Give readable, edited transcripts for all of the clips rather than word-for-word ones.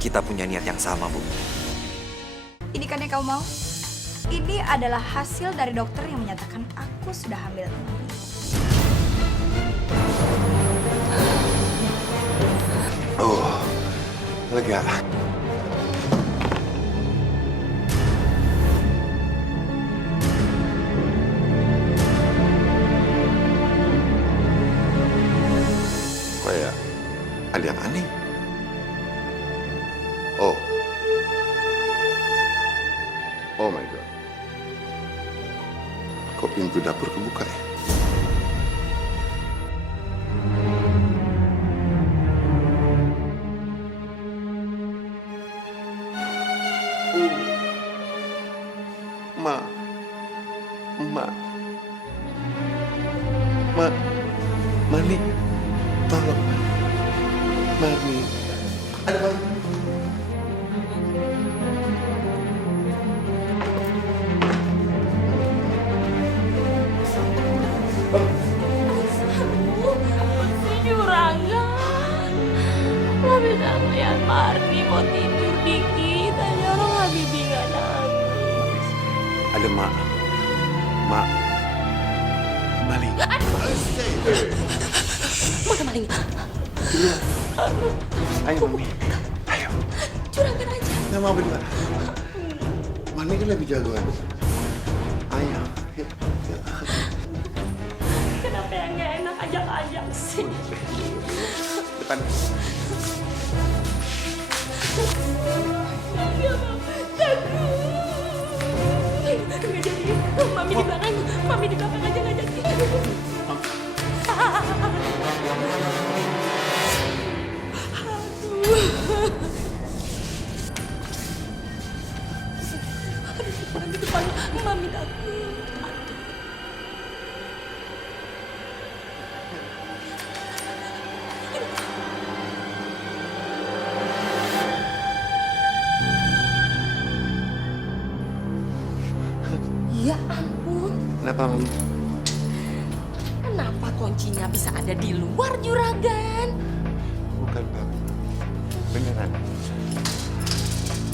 kita punya niat yang sama, Bu. Ini kan yang kamu mau? Ini adalah hasil dari dokter yang menyatakan aku sudah hamil. Oh, lega. Kok ya ada yang aneh? Oh. Oh my God. Kok pintu dapur kebuka ya? Mani, tolong, Mani. Ada apa? Juragan, lo bisa ngeliat Marni mau tidur dikit aja orang Habibi gak nangis. Ada Mak, maling. Mana maling? Ayo, Mami. Ayo. Juragan aja. Nggak mau berdua. Mami kan lebih jagoan. Ayo. Yuk. Kenapa yang gak enak ajak-ajak sih? Depan. Nggak jadi. Mami di belakang. Mami di belakang aja nggak jadi. Mami depan. Mami takut. Ya ampun, Kenapa, Mami? kenapa kuncinya bisa ada di luar juragan? Bukan, Mami. Beneran.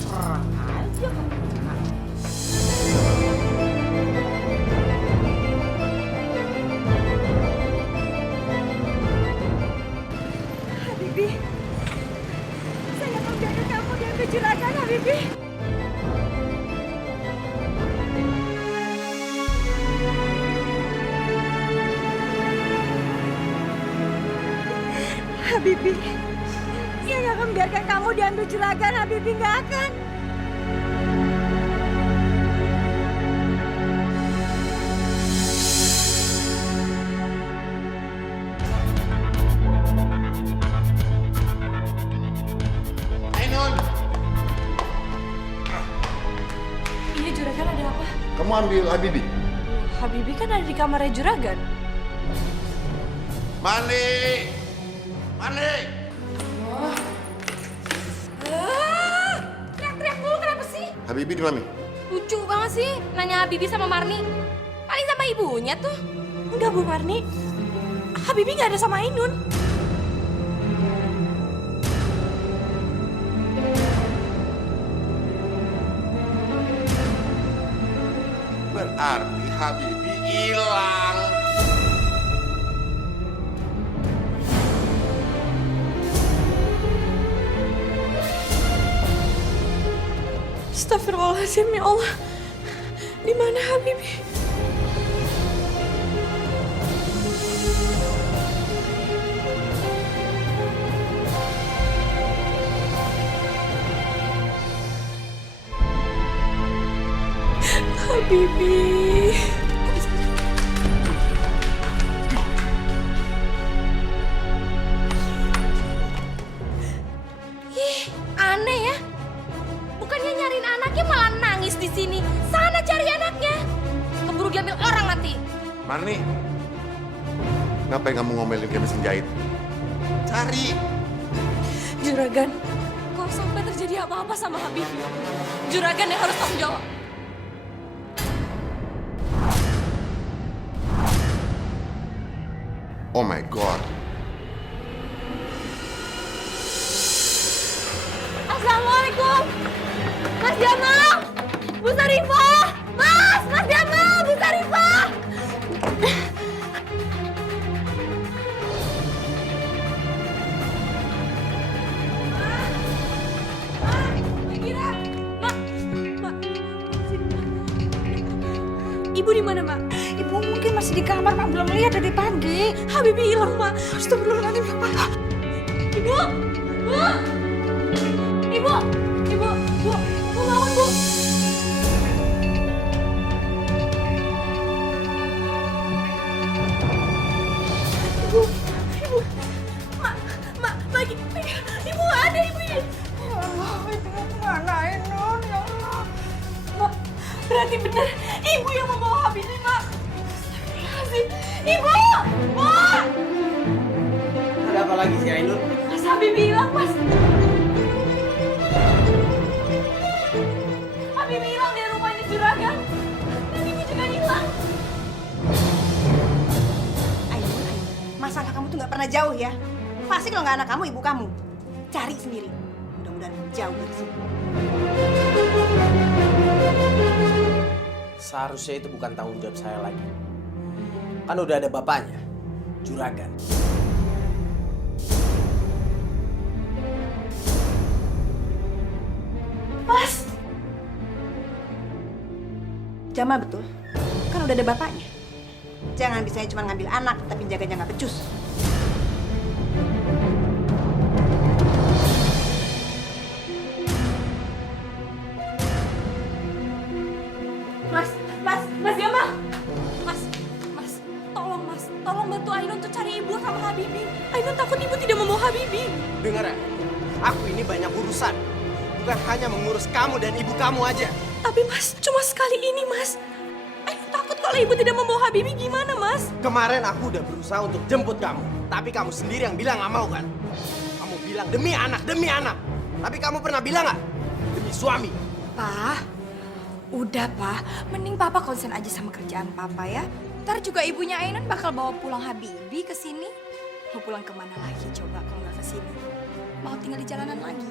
Orang aja kamu. Habibi, saya akan biarkan kamu diambil juragan, Habibi. Habibi, saya nggak akan biarkan kamu diambil juragan, Habibi nggak akan. Ainun, Iya juragan, ada apa? kamu ambil Habibi. Habibi kan ada di kamarnya juragan. Mani! Mani! Teriak-teriak dulu kenapa sih? Habibi di Mami. Lucu banget sih nanya Habibi sama Marni. Paling sama ibunya tuh. Enggak Bu Marni. Habibi nggak ada sama Ainun. Berarti Habibi hilang. Astagfirullahaladzim ya Allah. Di mana Habibi? Habibi. Ih, aneh ya. Bukannya nyariin anaknya malah nangis di sini. Sana cari anaknya. Keburu diambil orang nanti. Mani, ngapain kamu ngomelin kayak mesin jahit? Cari. Juragan, kalau sampai terjadi apa-apa sama Habibi, Juragan yang harus tanggung jawab. Oh my God. Assalamualaikum. Mas Jamal. Bu Sarifah. Mas Jamal, Bu Sarifah. Ibu di mana, Mak? Ibu mungkin masih di kamar, Mak. Belum lihat dari pagi. Habibi hilang, Mak. Astagfirullahaladzim. Ibu! Bu! Ibu! Ibu! Bu! Bu bangun, Bu! Ibu! Ibu! Lagi! Ibu nggak ada, Ibu ini! Ya Allah, ibu kemana Ainun? Ya Allah. Mak, berarti benar Ibu yang membawa Habibi, Mak! Astagfirullahaladzim! Ibu! Bu! Ada apa lagi sih Ainun? Mas Habibi hilang, Mas! Habibi hilang dari rumahnya Juragan. Dan Ibu juga hilang. Ainun, masalah kamu tuh nggak pernah jauh ya. Pasti kalau nggak anak kamu, ibu kamu. Cari sendiri. Mudah-mudahan jauh dari sini. Seharusnya itu bukan tanggung jawab saya lagi. Kan udah ada bapaknya, Juragan. Mas! Jamal betul. Kan udah ada bapaknya. Jangan bisanya cuma ngambil anak, tapi jaganya nggak becus. Mas Jamal! Tolong bantu Ainun untuk cari Ibu sama Habibi. Ainun takut Ibu tidak membawa Habibi. Dengar ya, aku ini banyak urusan. Bukan hanya mengurus kamu dan ibu kamu aja. Tapi Mas, cuma sekali ini Mas. Ainun takut kalau Ibu tidak membawa Habibi gimana Mas? Kemarin aku udah berusaha untuk jemput kamu. Tapi kamu sendiri yang bilang nggak mau kan? Kamu bilang demi anak. Tapi kamu pernah bilang nggak? Demi suami. Pak, udah Pak. Mending Papa konsen aja sama kerjaan Papa ya. Ntar juga ibunya Ainun bakal bawa pulang Habibi ke sini. Mau pulang kemana lagi coba kalau nggak ke sini? Mau tinggal di jalanan lagi?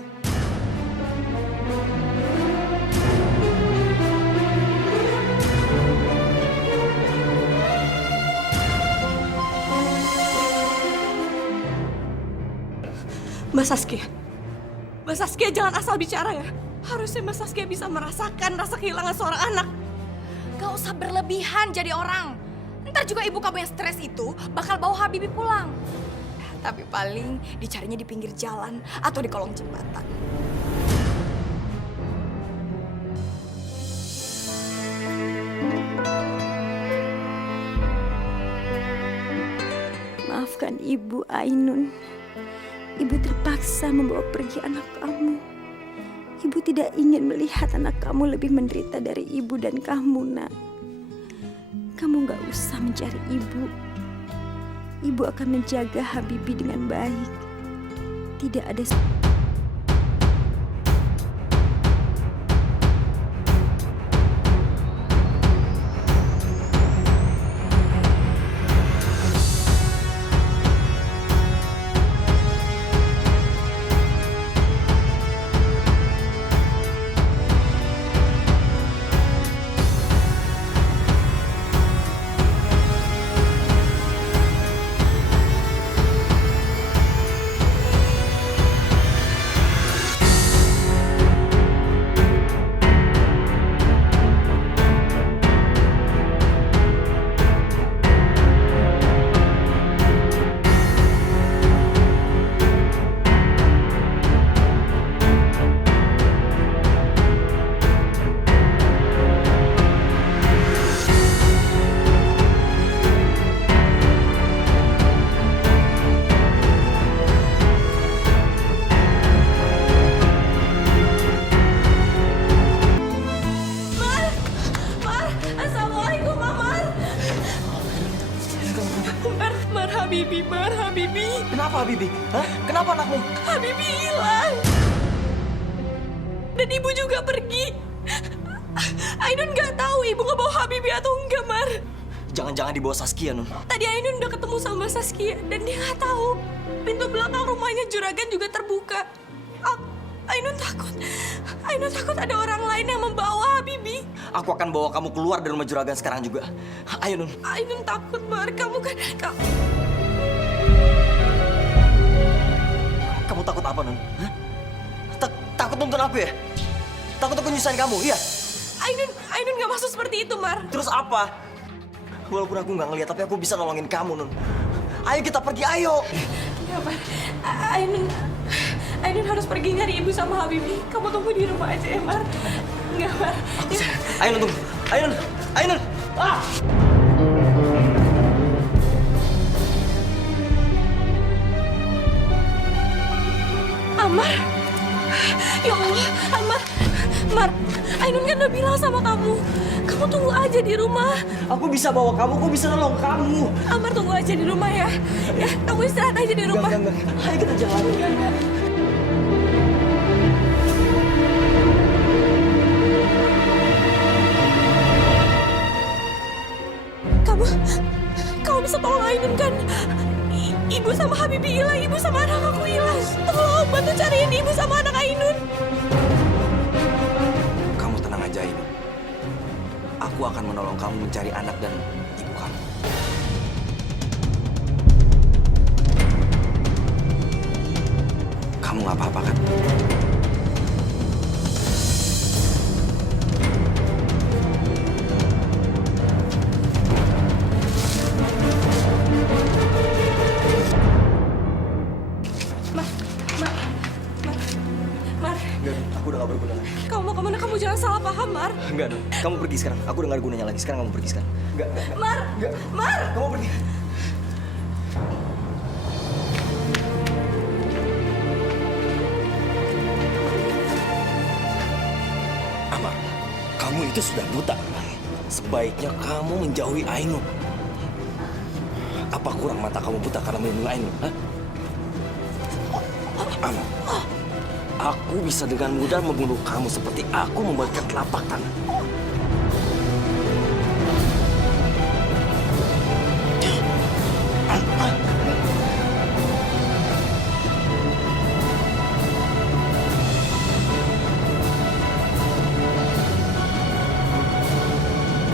Mbak Saskia jangan asal bicara ya. Harusnya Mbak Saskia bisa merasakan rasa kehilangan seorang anak. Gak usah berlebihan jadi orang. Ntar juga ibu kamu yang stres itu bakal bawa Habibi pulang. Tapi paling dicarinya di pinggir jalan atau di kolong jembatan. Maafkan Ibu Ainun. Ibu terpaksa membawa pergi anak kamu. Ibu tidak ingin melihat anak kamu lebih menderita dari ibu dan kamu, Nak. Kamu gak usah mencari ibu. Ibu akan menjaga Habibi dengan baik. Tidak ada... Habibi. Kenapa Habibi? Hah? Kenapa anakmu? Habibi hilang. Dan ibu juga pergi. Ainun nggak tahu ibu ngebawa Habibi atau enggak, Mar. Jangan-jangan dibawa Saskia, Nun. Tadi Ainun udah ketemu sama Saskia dan dia nggak tahu pintu belakang rumahnya Juragan juga terbuka. Ainun Ainun takut. Ainun takut ada orang lain yang membawa Habibi. Aku akan bawa kamu keluar dari rumah juragan sekarang juga. Ayo, Nun. Ainun takut, Mar. Kamu kan... Kamu takut apa, Nun? Hah? Takut nonton aku ya? Takut aku nyusahin kamu, iya? Ainun gak maksud seperti itu, Mar. Terus apa? Walaupun aku nggak ngeliat, tapi aku bisa nolongin kamu, Nun. Ayo kita pergi, ayo! Enggak, Mar. Ainun harus pergi nyari ibu sama Habibi. Kamu tunggu di rumah aja ya, Mar. Enggak, Mar. Ayo, Nun, tunggu. Ayo, Nun. Ayo, Nun. Ah! Amar. Ya Allah, Amar. Mar, Ainun kan udah bilang sama kamu. Kamu tunggu aja di rumah. Aku bisa bawa kamu, aku bisa nolong kamu. Amar tunggu aja di rumah ya. Ya, kamu istirahat aja di rumah. Enggak. Ayo kita jalan. Enggak. Kamu bisa tolong Ainun kan? Ibu sama Habibi hilang, ibu sama anak aku hilang. Tolong bantu cariin ibu sama anak Ainun. Kamu tenang aja, Ainun. Aku akan menolong kamu mencari anak dan ibu kamu. Kamu nggak apa-apa kan? Mar, Enggak, aku udah gak berguna lagi. kamu mau kemana? Kamu jangan salah paham, Mar. Enggak, Nun. Kamu pergi sekarang. Aku udah gak ada gunanya lagi. Sekarang kamu pergi sekarang. Enggak. Mar. Kamu pergi. Amar, kamu itu sudah buta. Sebaiknya kamu menjauhi Ainun. Apa kurang mata kamu buta karena melindungi Ainun? Hah? Amar, aku bisa dengan mudah membunuh kamu seperti aku membalikkan telapak tangan.